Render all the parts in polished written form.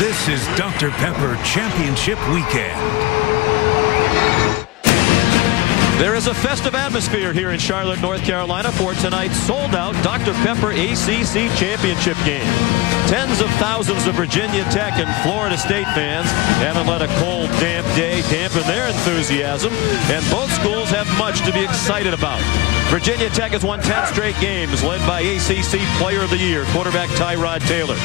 This is Dr. Pepper Championship Weekend. There is a festive atmosphere here in Charlotte, North Carolina for tonight's sold-out Dr. Pepper ACC Championship game. Tens of thousands of Virginia Tech and Florida State fans haven't let a cold, damp day dampen their enthusiasm, and both schools have much to be excited about. Virginia Tech has won 10 straight games, led by ACC Player of the Year, quarterback Tyrod Taylor.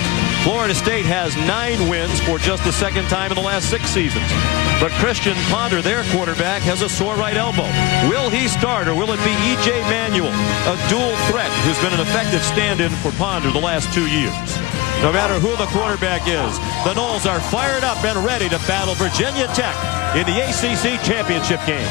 Florida State has 9 wins for just the second time in the last 6 seasons. But Christian Ponder, their quarterback, has a sore right elbow. Will he start, or will it be E.J. Manuel, a dual threat who's been an effective stand-in for Ponder the last 2 years? No matter who the quarterback is, the Noles are fired up and ready to battle Virginia Tech in the ACC Championship game.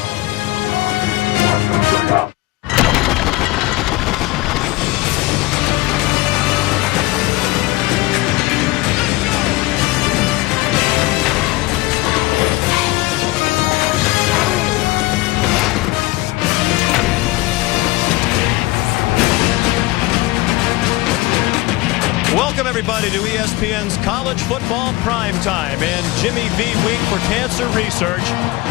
Welcome, everybody, to ESPN's College Football Primetime and Jimmy V Week for Cancer Research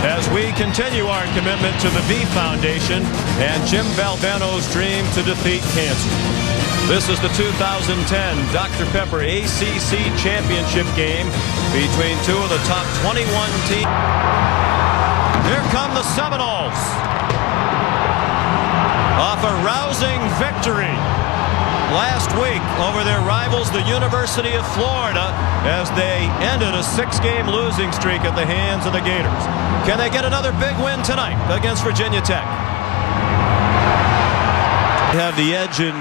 as we continue our commitment to the V Foundation and Jim Valvano's dream to defeat cancer. This is the 2010 Dr. Pepper ACC Championship game between two of the top 21 teams. Here come the Seminoles off a rousing victory last week over their rivals, the University of Florida, as they ended a 6-game losing streak at the hands of the Gators. Can they get another big win tonight against Virginia Tech? They have the edge in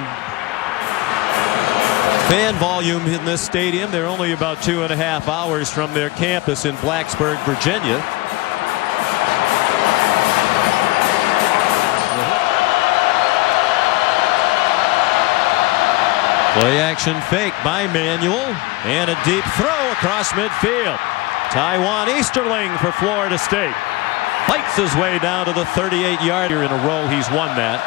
fan volume in this stadium. They're only about 2.5 hours from their campus in Blacksburg, Virginia. Play action fake by Manuel, and a deep throw across midfield. Taiwan Easterling for Florida State fights his way down to the 38-yard. In a row he's won that,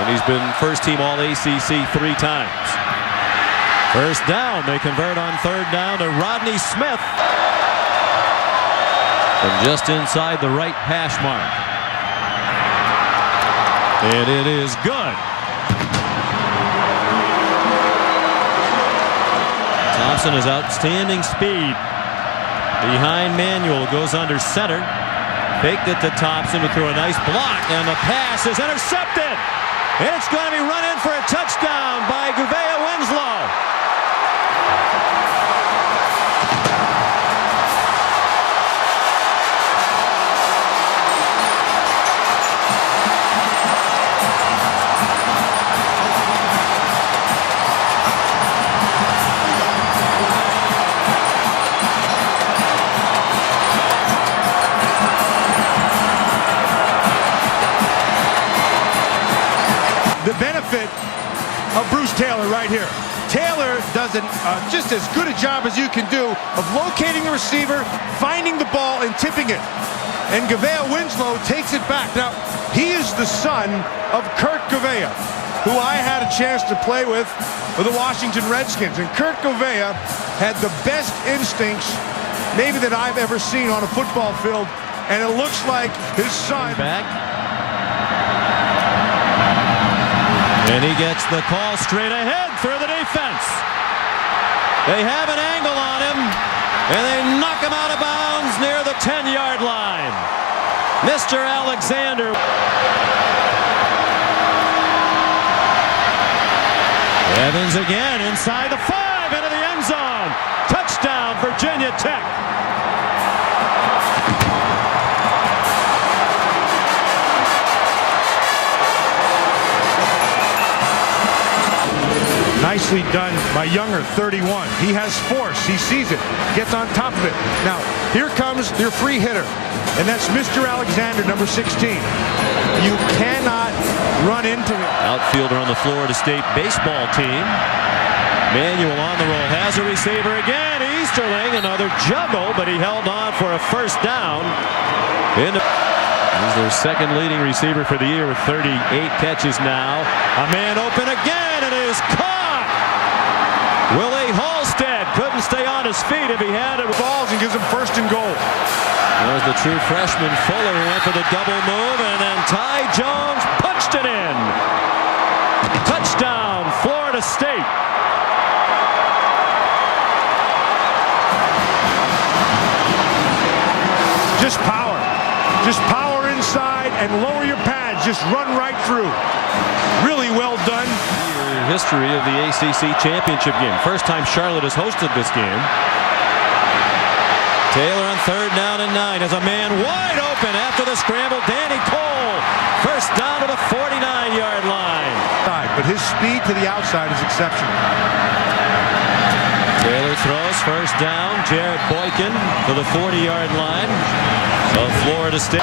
and he's been first team All-ACC 3 times. First down, they convert on third down to Rodney Smith from just inside the right hash mark, and it is good. Thompson has outstanding speed. Behind Manuel, goes under center. Faked it to Thompson, who threw a nice block, and the pass is intercepted. And it's going to be run in for a touchdown by Gouveia Winslow. The benefit of Bruce Taylor right here. Taylor does just as good a job as you can do of locating the receiver, finding the ball, and tipping it. And Gouveia Winslow takes it back. Now, he is the son of Kurt Gouveia, who I had a chance to play with for the Washington Redskins. And Kurt Gouveia had the best instincts maybe that I've ever seen on a football field. And it looks like his son... Back. And he gets the call straight ahead through the defense. They have an angle on him, and they knock him out of bounds near the 10-yard line. Mr. Alexander. Evans again inside the 5, into the end zone. Touchdown, Virginia Tech. Nicely done by Younger, 31. He has force. He sees it. Gets on top of it. Now, here comes their free hitter. And that's Mr. Alexander, number 16. You cannot run into him. Outfielder on the Florida State baseball team. Manuel on the roll. Has a receiver again. Easterling, another juggle, but he held on for a first down. He's their second leading receiver for the year with 38 catches now. A man open again, and it is caught. Will they Halstead couldn't stay on his feet if he had it. Balls and gives him first and goal. There's the true freshman Fuller who went for the double move, and then Ty Jones punched it in. Touchdown, Florida State. Just power. Just power inside and lower your pads. Just run right through. Really well done. History of the ACC championship game. First time Charlotte has hosted this game. Taylor on 3rd down and 9 has a man wide open after the scramble. Danny Cole, first down to the 49-yard line. But his speed to the outside is exceptional. Taylor throws, first down. Jared Boykin to the 40-yard line of Florida State.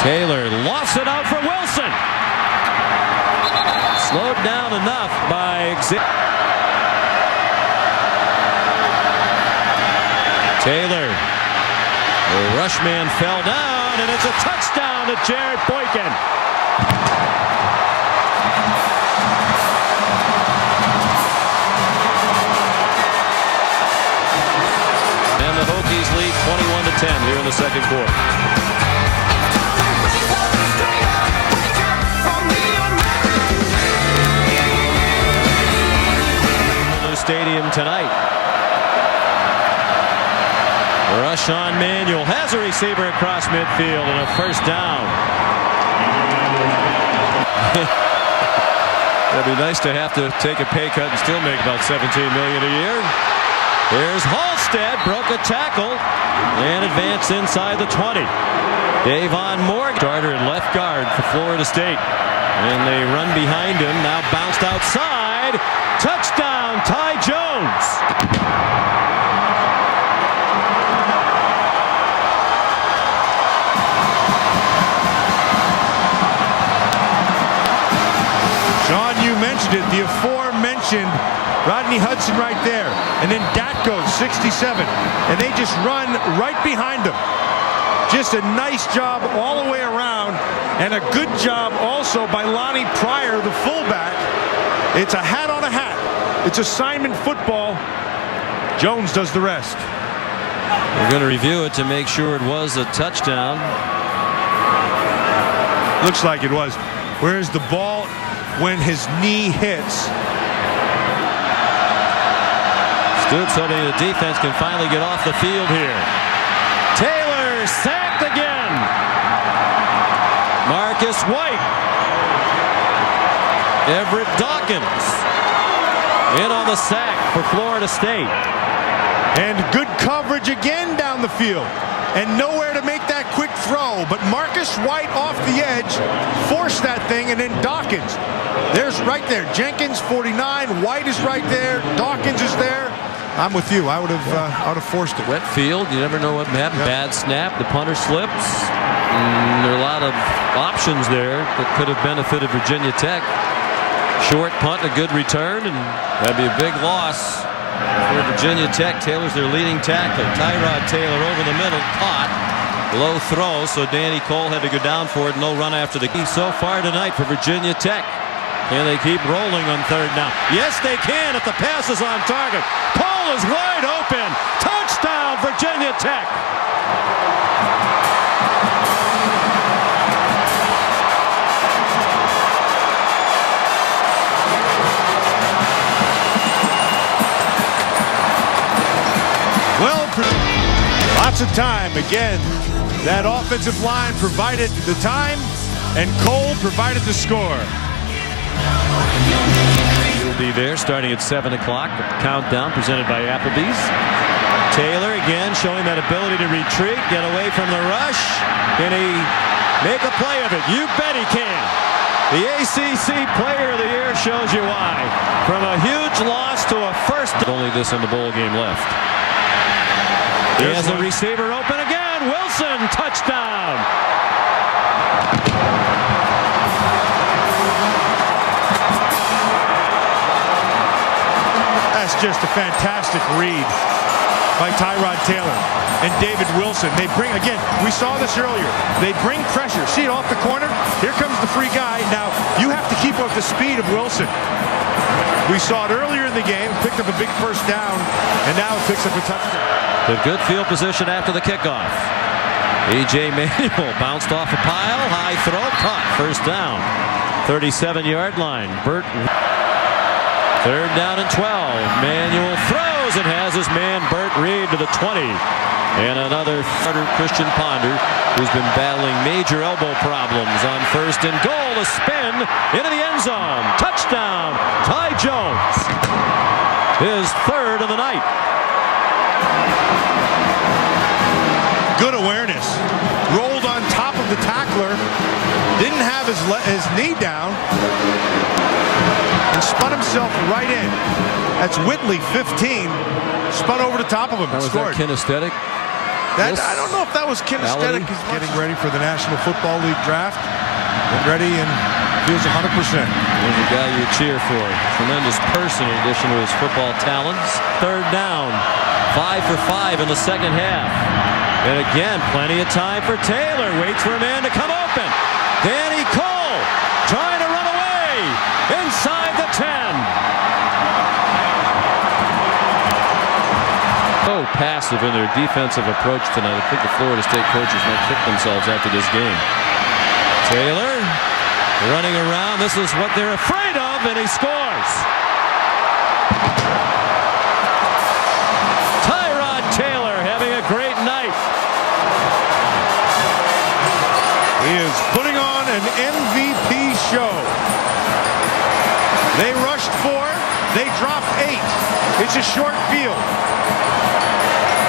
Taylor lofts it out for Wilson. Slowed down enough by Taylor. The rush man fell down, and it's a touchdown to Jared Boykin. And the Hokies lead 21-10 here in the second quarter. Stadium tonight. Rush on Manuel has a receiver across midfield and a first down. It'd be nice to have to take a pay cut and still make about $17 million a year. Here's Halstead, broke a tackle and advanced inside the 20. Davon Morgan, starter at left guard for Florida State, and they run behind him. Now bounced outside. Touchdown, Ty Jones. Sean, you mentioned it, the aforementioned Rodney Hudson right there. And then Datko, 67. And they just run right behind him. Just a nice job all the way around. And a good job also by Lonnie Pryor, the fullback. It's a hat on a hat. It's assignment football. Jones does the rest. We're going to review it to make sure it was a touchdown. Looks like it was. Where's the ball when his knee hits? Stoops hoping the defense can finally get off the field here. Taylor sacked again. Marcus White. Everett Dawkins in on the sack for Florida State. And good coverage again down the field. And nowhere to make that quick throw. But Marcus White off the edge forced that thing, and then Dawkins. There's right there. Jenkins, 49. White is right there. Dawkins is there. I'm with you. I would have forced it. Wet field. You never know what happened. Yep. Bad snap. The punter slips. There are a lot of options there that could have benefited Virginia Tech. Short punt, a good return, and that'd be a big loss for Virginia Tech. Taylor's their leading tackler. Tyrod Taylor over the middle, caught. Low throw, so Danny Cole had to go down for it. No run after the key so far tonight for Virginia Tech. Can they keep rolling on 3rd down? Yes, they can if the pass is on target. Cole is wide open. Touchdown, Virginia Tech. Lots of time. Again, that offensive line provided the time, and Cole provided the score. He'll be there starting at 7 o'clock. The countdown presented by Applebee's. Taylor again showing that ability to retreat, get away from the rush. Can he make a play of it? You bet he can. The ACC Player of the Year shows you why. From a huge loss to a first. Only this in the bowl game left. He has a receiver open again. Wilson, touchdown. That's just a fantastic read by Tyrod Taylor and David Wilson. They bring, again, we saw this earlier. They bring pressure. See it off the corner? Here comes the free guy. Now, you have to keep up the speed of Wilson. We saw it earlier in the game, picked up a big first down, and now it picks up a touchdown. The good field position after the kickoff. E.J. Manuel bounced off a pile, high throw, caught, first down. 37-yard line. Burt. Third down and 12. Manuel throws and has his man Burt Reed to the 20. And another starter, Christian Ponder, who's been battling major elbow problems on first and goal. A spin into the end zone. Touchdown, Ty Jones. His third of the night. Good awareness. Rolled on top of the tackler. Didn't have his knee down. And spun himself right in. That's Whitley, 15. Spun over the top of him and scored. Was that kinesthetic? I don't know if that was kinesthetic. He's getting ready for the National Football League draft. Get ready and feels 100%. There's a guy you cheer for. Tremendous person in addition to his football talents. Third down. 5 for 5 in the second half. And again, plenty of time for Taylor. Waits for a man to come open. Danny Cole trying to run away inside the 10. So passive in their defensive approach tonight. I think the Florida State coaches might kick themselves after this game. Taylor running around. This is what they're afraid of, and he scores. Tyrod Taylor having a great night. He is putting on an MVP show. They rushed 4. They dropped 8. It's a short field.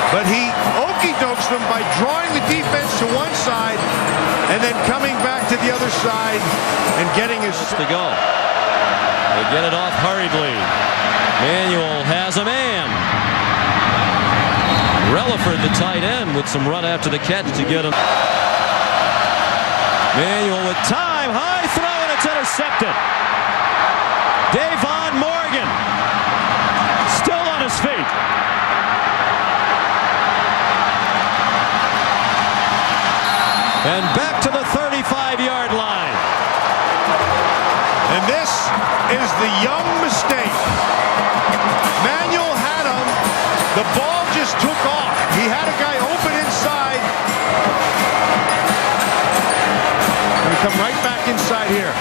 But he okey-dokes them by drawing the defense to one side and then coming back to the other side and getting his... To go. They get it off hurriedly. Manuel has a man. Relaford, the tight end, with some run after the catch to get him. Manuel with time. High throw, and it's intercepted. Davon Morgan still on his feet. And back to the 35-yard line. And this is the young mistake. Manuel had him. The ball just took off. He had a guy open inside. Going to come right back inside here.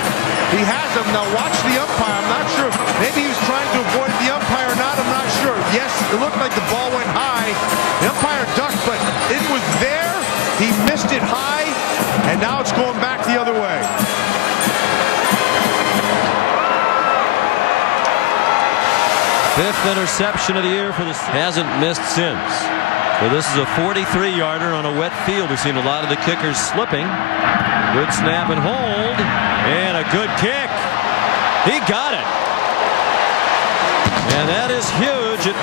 He has him. Now watch the umpire. I'm not sure. Maybe he was trying to avoid the umpire or not. I'm not sure. Yes, it looked like the ball went high. The umpire ducked, but it was there. He missed it high, and now it's going back the other way. Fifth interception of the year for the... Hasn't missed since. So this is a 43-yarder on a wet field. We've seen a lot of the kickers slipping. Good snap and hold. And a good kick. He got it. And that is huge. It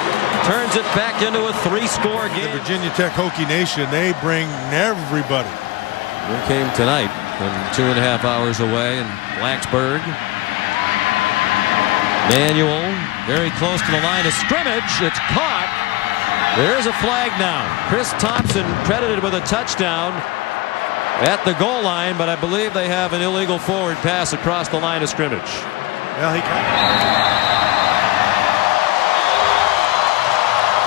turns it back into a 3-score game. The Virginia Tech Hokie Nation, they bring everybody. We came tonight from 2.5 hours away in Blacksburg. Manuel very close to the line of scrimmage. It's caught. There's a flag now. Chris Thompson credited with a touchdown at the goal line, but I believe they have an illegal forward pass across the line of scrimmage. Well, he got...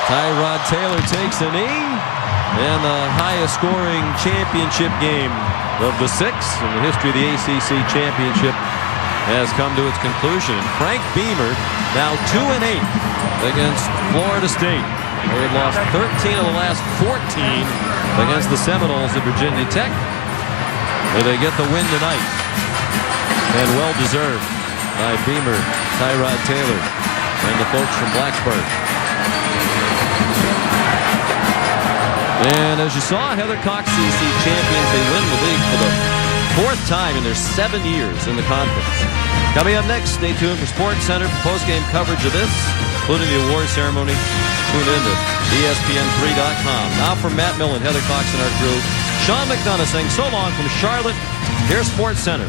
Tyrod Taylor takes a knee, and the highest scoring championship game of the 6 in the history of the ACC championship has come to its conclusion. Frank Beamer now 2-8 against Florida State. They had lost 13 of the last 14 against the Seminoles at Virginia Tech. But they get the win tonight, and well deserved by Beamer, Tyrod Taylor, and the folks from Blacksburg. And as you saw, Heathercock CC champions. They win the league for the 4th time in their 7 years in the conference. Coming up next, stay tuned for Sports Center for post-game coverage of this, including the award ceremony. Tune in to ESPN3.com. Now from Matt Millen, Heather Cox, and our crew, Sean McDonough saying so long from Charlotte. Here's Sports Center.